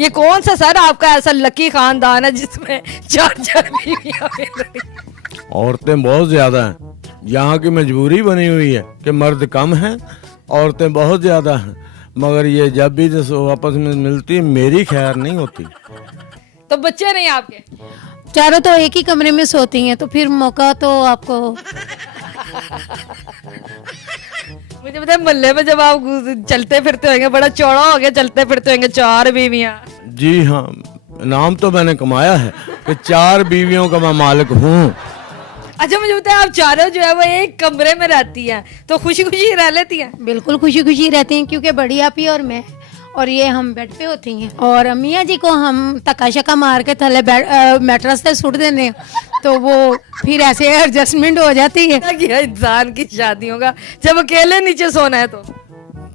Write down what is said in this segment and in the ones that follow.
ये कौन सा सर आपका ऐसा लकी खानदान है जिसमें 4 बीवियां मिल रही? औरतें बहुत ज़्यादा हैं। यहाँ की मजबूरी बनी हुई है कि मर्द कम हैं, औरतें बहुत ज़्यादा हैं, मगर ये जब भी जो आपस में मिलती मेरी खैर नहीं होती। तो बच्चे नहीं आपके? चारों तो एक ही कमरे में सोती हैं, तो फिर मौका तो आपको। मुझे पता है मोहल्ले में जब आप चलते फिरते होंगे, बड़ा चौड़ा हो गया, चलते फिरते होंगे 4 बीवियां। जी हाँ, नाम तो मैंने कमाया है कि 4 बीवियों का मैं मालिक हूँ। अच्छा मुझे बताया, आप चारों जो है वो एक कमरे में रहती हैं, तो खुशी खुशी रह लेती हैं? बिल्कुल खुशी खुशी रहती हैं, क्योंकि बड़ी आपी और मैं और ये हम बेड पे होती हैं, और मियाँ जी को हम तका शका मार के थले मैट्रेस पे सुट देने हैं, तो वो फिर ऐसे एडजस्टमेंट हो जाती है। क्या किया इंसान की शादियों का, जब अकेले नीचे सोना है तो?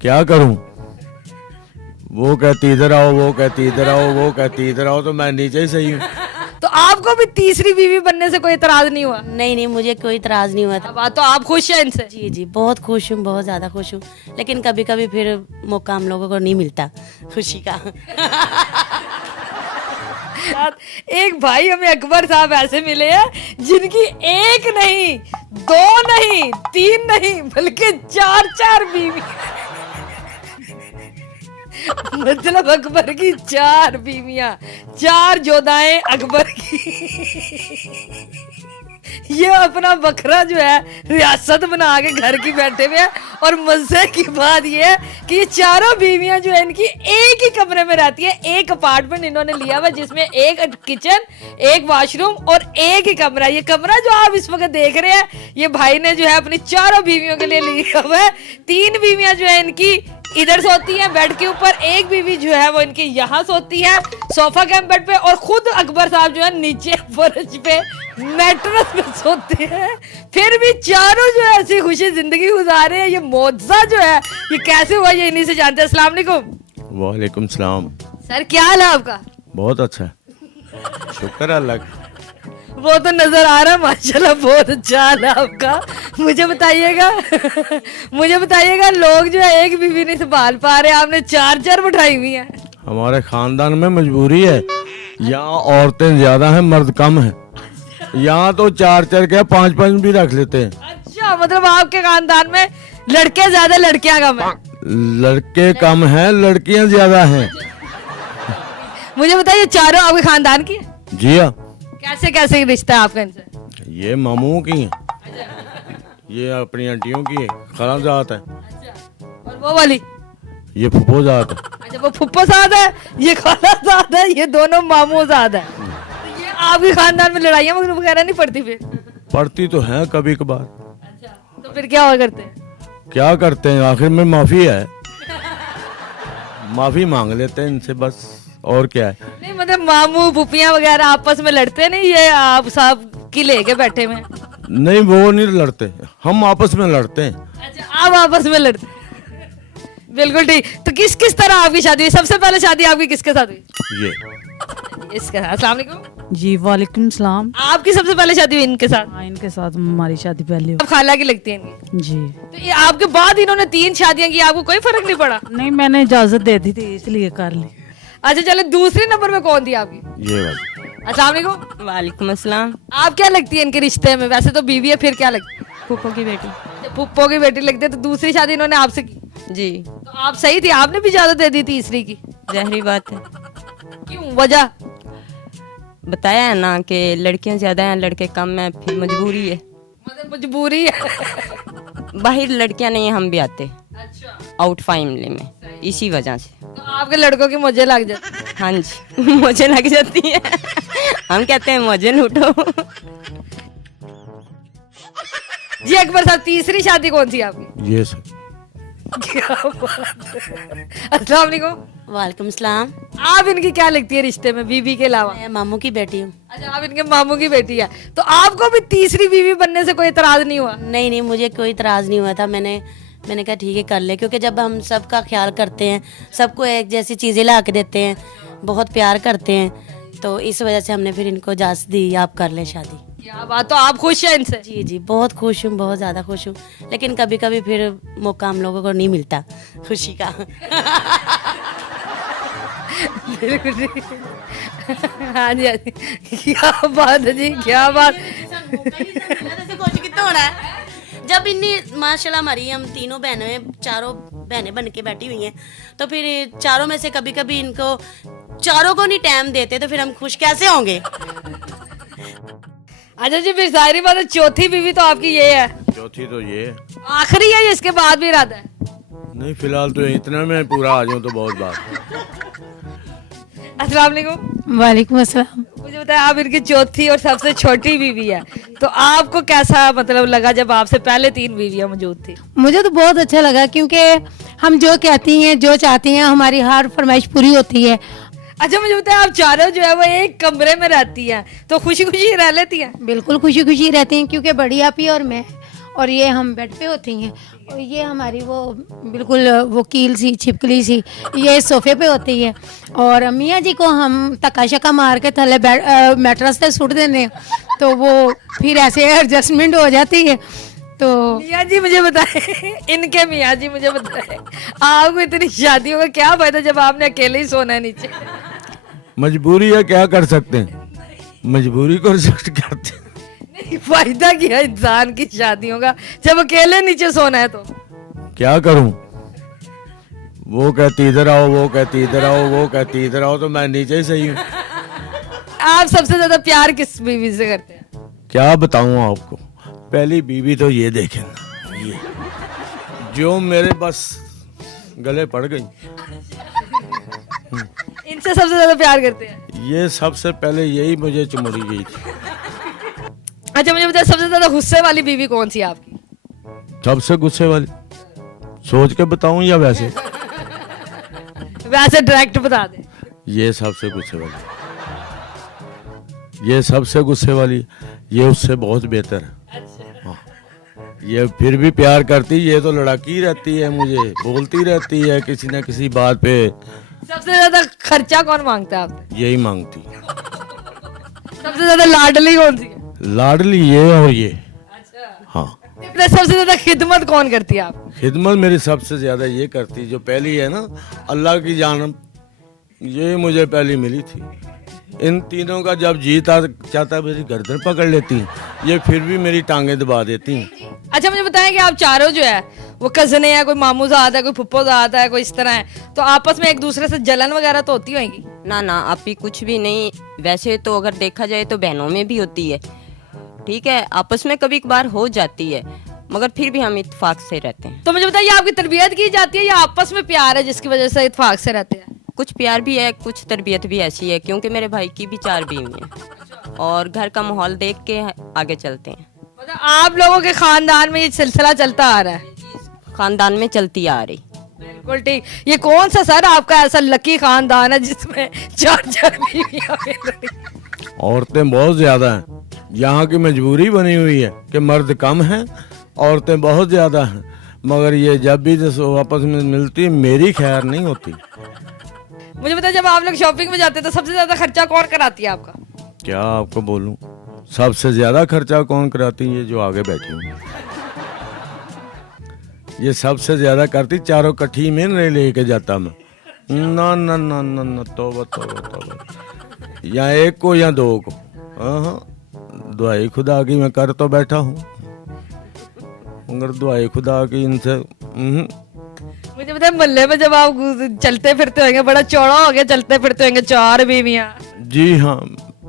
क्या करूँ, वो कहती इधर आओ, वो कहती इधर आओ, वो कहती इधर आओ, तो मैं नीचे ही सही हूँ। तो आपको भी तीसरी बीवी बनने से कोई इतराज नहीं हुआ? नहीं नहीं, मुझे कोई इतराज नहीं हुआ था। अब तो आप खुश हैं इनसे? जी जी, बहुत खुश हूँ, बहुत ज़्यादा खुश हूँ, लेकिन कभी कभी फिर मौका हम लोगों को नहीं मिलता खुशी का। एक भाई हमें अकबर साहब ऐसे मिले हैं जिनकी 1 नहीं, 2 नहीं, 3 नहीं, बल्कि 4 बीवी। मतलब अकबर की 4 बीवियां, 4 जोधाएं अकबर की। ये अपना बकरा जो है रियासत बना के घर की बैठे हुए हैं, और मजे की बात ये है कि ये 4 बीवियां जो है इनकी एक ही कमरे में रहती है। एक अपार्टमेंट इन्होंने लिया हुआ जिसमें एक किचन, एक वॉशरूम और एक ही कमरा। ये कमरा जो आप इस वक्त देख रहे हैं, ये भाई ने जो है अपनी 4 बीवियों के लिए लिया हुआ है। 3 बीवियां जो है इनकी इधर सोती हैं बेड के ऊपर, एक बीवी जो है वो इनकी यहाँ सोती है सोफा कैम बेड पे, और खुद अकबर साहब जो है नीचे फर्श पे मैट्रेस पे सोते हैं। फिर भी चारों जो है ऐसी खुशी जिंदगी गुजारे हैं। ये मौजज़ा जो है ये कैसे हुआ, ये इन्हीं से जानते हैं। अस्सलाम वालेकुम। वालेकुम सलाम। सर क्या हाल है आपका? बहुत अच्छा है, शुक्र है अल्लाह का। वो तो नजर आ रहा है माशाल्लाह, बहुत अच्छा हाल है आपका। मुझे बताइएगा मुझे बताइएगा, लोग जो है एक बीवी नहीं संभाल पा रहे, आपने 4 बिठाई हुई हैं। हमारे खानदान में मजबूरी है, यहाँ औरतें ज्यादा हैं, मर्द कम हैं। यहाँ तो 4 के 5 भी रख लेते हैं। अच्छा, मतलब आपके खानदान में लड़के ज्यादा लड़कियां कम है? लड़के कम हैं, लड़कियां ज्यादा हैं। मुझे बताइए, चारों आपके खानदान की है? जी हाँ। कैसे कैसे रिश्ता है आपका इनसे? ये मामू की हैं, ये अपनी आंटियों की है, खालाजात है। और वो वाली? ये फुफो जात है। अच्छा, वो फुप्पो साथ है, ये खाला साथ है, ये दोनों मामू साथ है। तो ये आपके खानदान में लड़ाइयाँ वगैरह नहीं पड़ती फिर? पढ़ती तो है कभी कभार। अच्छा, तो फिर क्या हुआ करते हैं? क्या करते हैं, आखिर में माफी है, माफी मांग लेते हैं इनसे बस, और क्या है। नहीं मतलब मामू फुफियाँ वगैरह आपस में लड़ते नहीं, ये आप सब की लेके बैठे हुए हैं? नहीं, वो नहीं लड़ते, हम आपस में लड़ते हैं। अच्छा, आप आपस में लड़ते? बिल्कुल ठीक। तो किस किस तरह आपकी शादी हुई? सबसे पहले शादी आपकी किसके साथ हुई? ये इसके साथ। अस्सलाम वालेकुम। जी वालेकुम सलाम। आपकी सबसे पहले शादी हुई इनके साथ? हाँ, इनके साथ हमारी शादी पहले अब खाला की लगती है इनकी। जी। तो ये आपके बाद इन्होंने 3 शादियां की, आपको कोई फर्क नहीं पड़ा? नहीं, मैंने इजाजत दे दी थी इसलिए कर ली। अच्छा चलो, दूसरे नंबर पे कौन थी आपकी? ये वाली। अस्सलाम वालेकुम। वालेकुम अस्सलाम। आप क्या लगती है इनके रिश्ते में? वैसे तो बीवी है, फिर क्या लगती है? फूफो की बेटी। जब पुप्पो की बेटी लगती है, तो दूसरी शादी इन्होंने आपसे की? जी। तो आप सही थी, आपने भी इजाजत दे दी तीसरी की? जहरी बात है, क्यों, वजह? बताया है ना कि लड़कियां ज्यादा हैं, लड़के कम हैं, फिर मजबूरी है। मतलब मजबूरी है। बाहर लड़कियां नहीं हैं, हम भी आते अच्छा, आउट फैमिली में, इसी वजह से। तो आपके लड़कों की मुझे लग जाती? हाँ जी, मुझे लग जाती है। हम कहते हैं मुझे लूटो। जी अकबर साहब, तीसरी शादी कौन थी आपकी? ये सब क्या बात है। अस्सलाम वालेकुम। वालेकुम सलाम। आप इनकी क्या लगती है रिश्ते में, बीवी के अलावा? मैं मामू की बेटी हूँ। अच्छा, आप इनके मामू की बेटी है, तो आपको भी तीसरी बीवी बनने से कोई इतराज नहीं हुआ? नहीं नहीं, मुझे कोई इतराज नहीं हुआ था। मैंने कहा ठीक है कर ले, क्योंकि जब हम सबका ख्याल करते हैं, सबको एक जैसी चीज़ें ला के देते हैं, बहुत प्यार करते हैं, तो इस वजह से हमने फिर इनको इजाज़त दी, आप कर लें शादी। क्या बात, तो आप खुश हैं इनसे? जी जी, बहुत खुश हूँ, बहुत ज़्यादा खुश हूँ, लेकिन कभी कभी फिर मौका हम लोगों को नहीं मिलता खुशी का। बिल्कुल ठीक। हाँ जी हाँ जी, क्या बात है जी, क्या बात। कुछ कितना होना है जब इन्नी माशाल्लाह हमारी हम तीनों बहनें चारों बहनें बन के बैठी हुई हैं, तो फिर चारों में से कभी कभी इनको चारों को नहीं टाइम देते तो फिर हम खुश कैसे होंगे। अच्छा जी, फिर जाहिर बात है चौथी बीवी तो आपकी ये है, चौथी तो ये है। आखिरी है या इसके बाद भी इरादा है? नहीं, फिलहाल तो इतना में पूरा आ जाऊं तो बहुत बात। अस्सलाम वालेकुम। वालेकुम अस्सलाम। मुझे बताया आप इनकी चौथी और सबसे छोटी बीवी है, तो आपको कैसा मतलब लगा जब आपसे पहले 3 बीवियां मौजूद थी? मुझे तो बहुत अच्छा लगा क्योंकि हम जो कहती हैं जो चाहती हैं हमारी हर फरमाइश पूरी होती है। अच्छा मुझे बताया आप चारों जो है वो एक कमरे में रहती हैं, तो खुशी खुशी रह लेती हैं? बिल्कुल खुशी खुशी रहती हैं क्योंकि बड़ी आपी और मैं और ये हम बेड पे होती हैं और ये हमारी वो बिल्कुल वो कील सी छिपकली सी ये सोफे पे होती है और मियाँ जी को हम धक्का शक्का मार के थले मैट्रेस पे सुट देने हैं, तो वो फिर ऐसे एडजस्टमेंट हो जाती है। तो मियाँ जी मुझे बताए, इनके मियाँ जी मुझे बताए, आपको इतनी शादियों का क्या फायदा जब आपने अकेले ही सोना है नीचे? मजबूरी है, क्या कर सकते हैं, मजबूरी को रिजेक्ट करते हैं। नहीं, फायदा क्या इंसान की शादियों का जब अकेले नीचे सोना है तो? क्या करूं, वो कहती इधर आओ, वो कहती इधर आओ, वो कहती इधर आओ, तो मैं नीचे ही सही हूँ। आप सबसे ज्यादा प्यार किस बीवी से करते हैं? क्या बताऊं आपको, पहली बीवी तो ये देखें ना, ये जो मेरे बस गले पड़ गई, इनसे सबसे ज्यादा प्यार करते हैं? ये सबसे पहले यही मुझे चुमड़ी गई थी। अच्छा मुझे बताया सबसे ज्यादा गुस्से वाली बीवी कौन सी है आपकी? सबसे गुस्से वाली सोच के बताऊं या वैसे? वैसे डायरेक्ट बता दे। ये सबसे गुस्से वाली, ये सबसे गुस्से वाली, ये उससे बहुत बेहतर है। हाँ। ये फिर भी प्यार करती, ये तो लड़ाकी रहती है, मुझे बोलती रहती है किसी न किसी बात पे। सबसे ज्यादा खर्चा कौन मांगता है आपसे? यही मांगती। सबसे ज्यादा लाडली कौन सी है? लाडली ये और ये। हाँ। फिर सबसे ज्यादा खिदमत कौन करती है आप? खिदमत मेरी सबसे ज्यादा ये करती, जो पहली है ना, अल्लाह की जान, ये मुझे पहली मिली थी। इन तीनों का जब जीता चाहता मेरी गर्दन पकड़ लेती, ये फिर भी मेरी टांगे दबा देती। अच्छा मुझे बताएं कि आप चारों जो है वो कजने हैं, कोई मामू ज़ाद है, कोई फुप्पो ज़ाद है, कोई इस तरह है, तो आपस में एक दूसरे से जलन वगैरह तो होती होगी? ना ना, आप ही कुछ भी नहीं। वैसे तो अगर देखा जाए तो बहनों में भी होती है, ठीक है, आपस में कभी कभार हो जाती है, मगर फिर भी हम इत्तेफाक से रहते हैं। तो मुझे बताइए आपकी तरबियत की जाती है या आपस में प्यार है जिसकी वजह से इत्तेफाक से रहते हैं? कुछ प्यार भी है, कुछ तरबियत भी ऐसी है, क्योंकि मेरे भाई की भी 4 बीवी हैं और घर का माहौल देख के आगे चलते हैं। मतलब आप लोगों के खानदान में ये सिलसिला चलता आ रहा है? खानदान में चलती आ रही। बिल्कुल ठीक। ये कौन सा सर आपका ऐसा लकी खानदान है जिसमें 4 बीवियां मिल रही? औरतें बहुत ज्यादा हैं, यहाँ की मजबूरी बनी हुई है कि मर्द कम हैं, औरतें बहुत ज्यादा हैं, मगर ये जब भी आपस में मिलती मेरी खैर नहीं होती। मुझे बताइए जब आप लोग शॉपिंग में जाते हैं तो सबसे ज्यादा खर्चा कौन कराती है आपका? क्या आपको बोलूं, सबसे ज्यादा खर्चा कौन कराती है, जो आगे बैठी हुई है। ये सबसे ज्यादा करती, चारों कट्ठी में नहीं लेके जाता मैं, ना ना ना ना ना, तौबा तौबा तौबा, या एक को या 2 को। हाँ, दुआई खुदा की मैं कर तो बैठा हूँ, मगर दुआई खुदा की इनसे मुझे बताए मोहल्ले में जब आप चलते फिरते होंगे, बड़ा चौड़ा हो गया चलते फिरते होंगे, 4 बीवियां। जी हाँ,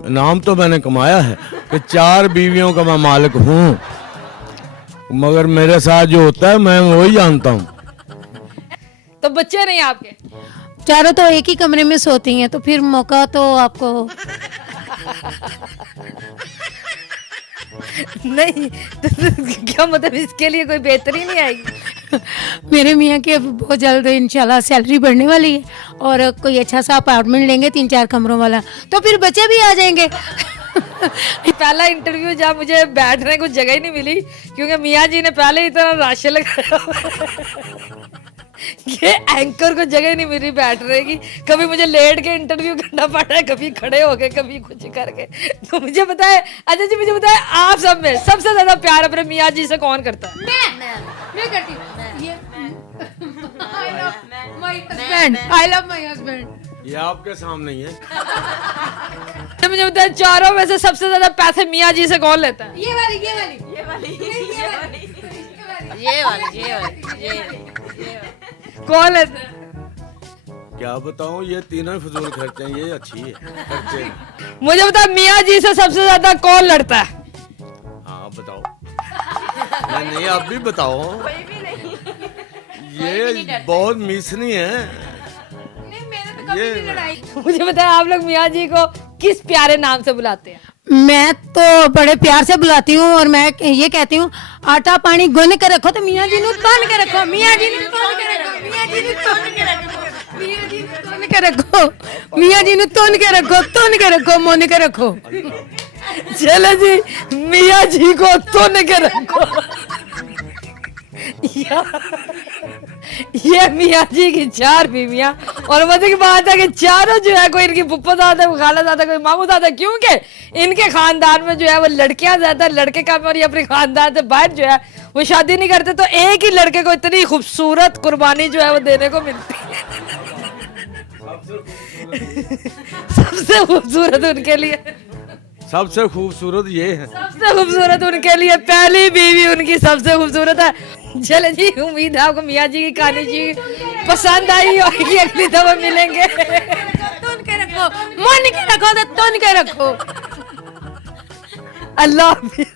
नाम तो मैंने कमाया है कि 4 बीवियों का मैं मालिक हूँ, मगर मेरे साथ जो होता है मैं वही जानता हूँ। तो बच्चे नहीं आपके? चारों तो एक ही कमरे में सोती हैं, तो फिर मौका तो आपको नहीं तो क्या मतलब इसके लिए कोई बेहतरी नहीं आएगी? मेरे मियाँ की अब बहुत जल्द इंशाल्लाह सैलरी बढ़ने वाली है और कोई अच्छा सा अपार्टमेंट लेंगे 3-4 कमरों वाला, तो फिर बच्चे भी आ जाएंगे। पहला इंटरव्यू जब मुझे बैठने को जगह ही नहीं मिली क्योंकि मियाँ जी ने पहले ही इतना राशन लगाया ये एंकर को जगह नहीं मिली बैठने की। कभी मुझे लेट के इंटरव्यू करना पड़ा है, कभी खड़े होके, कभी कुछ करके। तो मुझे बताए, अच्छा जी मुझे बताए, आप सब में सबसे ज्यादा प्यार अपने मियाँ जी से कौन करता है? मैं करती हूँ। ये I love my husband. ये आपके सामने ही है। ये मुझे बताया चारों में से सबसे ज्यादा पैसे मियाँ जी से कौन लेता है? ये वाली कौन लेता है? क्या बताऊं, ये तीनों ही फजूल खर्चे हैं, ये अच्छी है खर्चे। मुझे बता मियाँ जी से सबसे ज्यादा कौन लड़ता है? हाँ बताओ। नहीं आप भी बताओ। ये बहुत मिसनी है। ये मुझे बताया आप लोग मियाँ जी को किस प्यारे नाम से बुलाते हैं? मैं तो बड़े प्यार से बुलाती हूँ और मैं ये कहती हूँ आटा पानी गुन के रखो तो मियाँ जी ने तन के रखो, मियाँ जी ने तन के रखो, मियाँ जी ने तन के रखो, मियाँ जी ने तन के रखो, मियाँ जी ने तन के रखो, तन के रखो, मोन के रखो। चलो जी मियाँ जी को तन के रखो। ये मियाँ जी की 4 बीवियां और मजे की बात है कि चारों जो है कोई इनकी पुप्पा ज़्यादा, कोई खाला ज़्यादा, कोई मामू ज़्यादा, क्योंकि इनके खानदान में जो है वो लड़कियां ज्यादा, लड़के कम, और ये अपने खानदान से बाहर जो है वो शादी नहीं करते, तो एक ही लड़के को इतनी खूबसूरत कुर्बानी जो है वो देने को मिलती है। सबसे खूबसूरत उनके लिए, सबसे खूबसूरत ये है। सबसे खूबसूरत उनके लिए पहली बीवी उनकी सबसे खूबसूरत है। चले जी, उम्मीद है आपको मियाँ जी की कहानी जी पसंद आई होगी, अगली दफा मिलेंगे। तन के रखो, मोन के रखो तो तन के रखो। अल्लाह हाफिज़।